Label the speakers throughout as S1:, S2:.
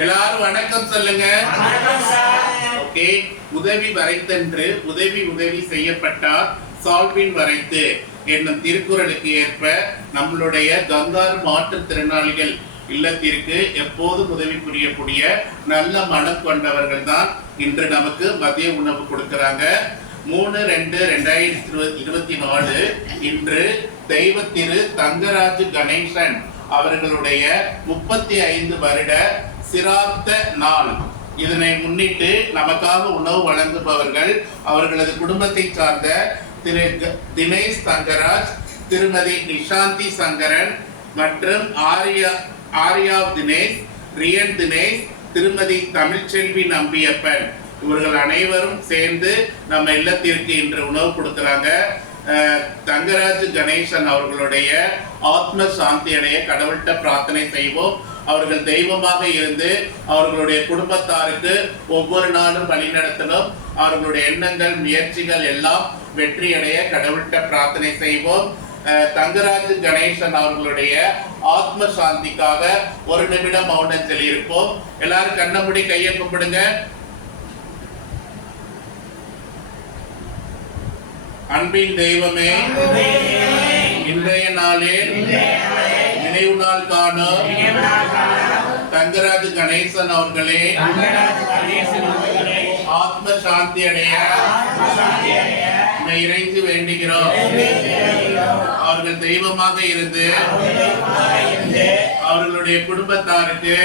S1: எல்லாரும் வணக்கம் சொல்லுங்க. ஓகே. உதவி வரைத்தன்று உதவி உதவி செய்யப்பட்டார். சால்வின் வரைத்து என்னும் திருக்குறளுக்கு ஏற்ப நம்மளுடைய கங்கார் மாற்றுத்திறனாளிகள் இல்லத்திற்கு எப்போதும் உதவி புரியக்கூடிய நல்ல மனம் கொண்டவர்கள் தான் இன்று நமக்கு மதிய உணவு கொடுக்கறாங்க. மூணு ரெண்டு ரெண்டாயிரத்தி இருபத்தி இருபத்தி நாலு இன்று தெய்வ திரு தங்கராஜு கணேசன் அவர்களுடைய முப்பத்தி ஐந்து வருட சிராத்த நாள். இதனை முன்னிட்டு நமக்காக உணவு வழங்குபவர்கள் அவர்களது குடும்பத்தை சார்ந்த திரு தினேஷ் தங்கராஜ் திருமதி நிஷாந்தி சங்கரன் மற்றும் ஆர்யா ஆர்யா தினேஷ் ரியன் தினேஷ் திருமதி தமிழ்ச்செல்வி நம்பியப்பன். இவர்கள் அனைவரும் சேர்ந்து நம்ம இல்லத்திற்கு இன்று உணவு கொடுக்குறாங்க. தங்கராஜ் கணேசன் அவர்களுடைய ஆத்ம சாந்தி அடைய கடவுள்கிட்ட பிரார்த்தனை செய்வோம். அவர்கள் தெய்வமாக இருந்து அவர்களுடைய குடும்பத்தாருக்கு ஒவ்வொரு நாளும் வழிநடத்தணும் அவர்களுடைய எண்ணங்கள் முயற்சிகள் எல்லாம் வெற்றி அடைய கடவுள்கிட்ட பிரார்த்தனை செய்வோம். தங்கராஜ் கணேசன் அவர்களுடைய ஆத்ம சாந்திக்காக ஒரு நிமிடம் மௌனஞ்சலி இருப்போம். எல்லாரும் கண்ணமுடி கையை கும்பிடுங்க. அன்பின் தெய்வமே இன்றைய நாளில் நினைவு நாள் காணும். தங்கராஜ் கணேசன் அவர்களே ஆத்ம சாந்தி அடைய இறைந்து இறைஞ்சு வேண்டுகிறோம். அவர்கள் தெய்வமாக இருந்து அவர்களுடைய குடும்பத்தாருக்கு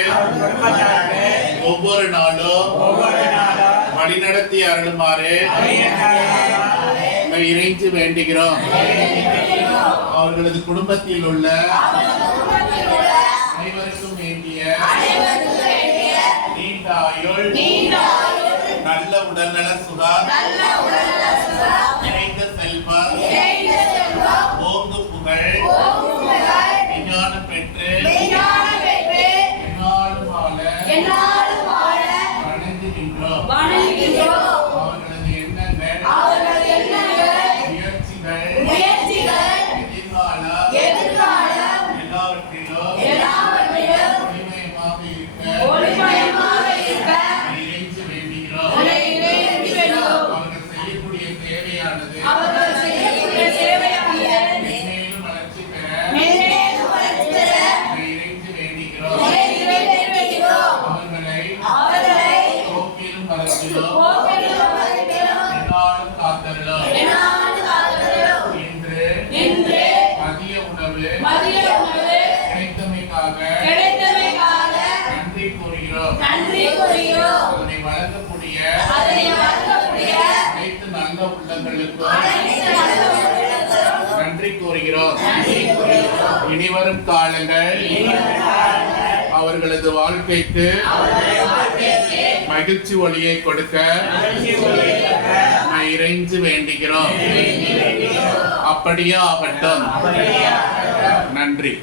S1: ஒவ்வொரு நாளும் வழிநடத்தி அருளுமாறு நாங்கள் இறைஞ்சு வேண்டுகிறோம். அவர்களது குடும்பத்தில் உள்ள அனைவருக்கும் வேண்டிய நீண்ட ஆயுள் நல்ல உடல்நல சுகா நிறைந்த செல்வம் ஓங்கு புகழ் சேவையானது மென்மேலும் வளர்ச்சி பெற இறைஞ்சி வேண்டுகிறோம். அவர்களை போக்கிலும் வளர்ச்சிலும் என்னாலும் காத்தருளும். இன்று மதிய உணவு கிடைத்தமைக்காக நன்றி கூறுகிறோம்
S2: நன்றி கூறுகிறோம்
S1: அதனை வழங்கக்கூடிய
S2: அதனை வழங்கக்கூடிய
S1: அனைத்து நல்ல உள்ளங்களுக்கும்
S2: அனைத்து நல்ல உள்ளங்களுக்கும் நன்றி கூறுகிறோம்.
S1: இனிவரும் காலங்கள் அவர்களது வாழ்க்கைக்கு மகிழ்ச்சி ஒளியை கொடுக்க நான் இறைஞ்சு வேண்டுகிறோம். அப்படியே ஆகட்டும். நன்றி.